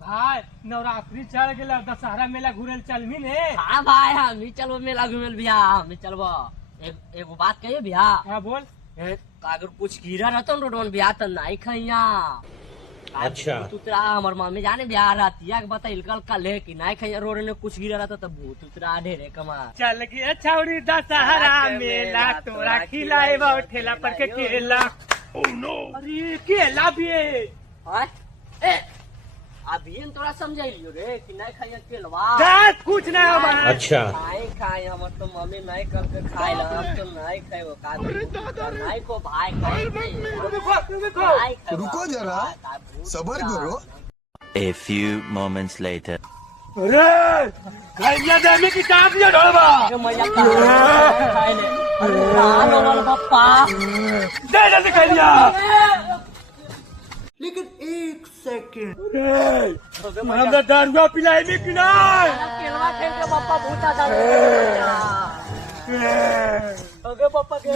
भाई नवरात्रि चढ़ गया, दशहरा मेला घूरल चल मी ने। हाँ भाई हम भी चलबो मेला घूमेल भैया, हम भी चलबो। एगो बात कहिए भैया। हाँ बोल। अगर कुछ कीड़ा रहता न रोड भैया तो नहीं खैया। अच्छा तुतरा हमार मम्मी जाने बिहार रहती है बताइल कल है कि नहीं खैया रोड में कुछ गिरा रहता तो भूत उतरा ढेरे कमा। चल गया छौरी दशहरा मेला, तोरा खिलाए ठेला पर के केला। अरे केला भी है। अभी तोरा समझाइलियो रे कि नहीं खाइए केलवा। कुछ नहीं होगा। अच्छा नहीं खाए हम तो मम्मी नहीं करके खाए हम तो नहीं खाए वो का नहीं को भाई खाए। रुको जरा, सब्र करो। A few moments later. अरे खैया देने की टाप ये ढोलबा मैया खाए ले। अरे राम वाला पप्पा दे जल्दी खैया। लेकिन एक सेकंड, हमरा दारुआ पिलाई में कि नहीं? केलवा खेल के पप्पा भूता था। ओके पप्पा के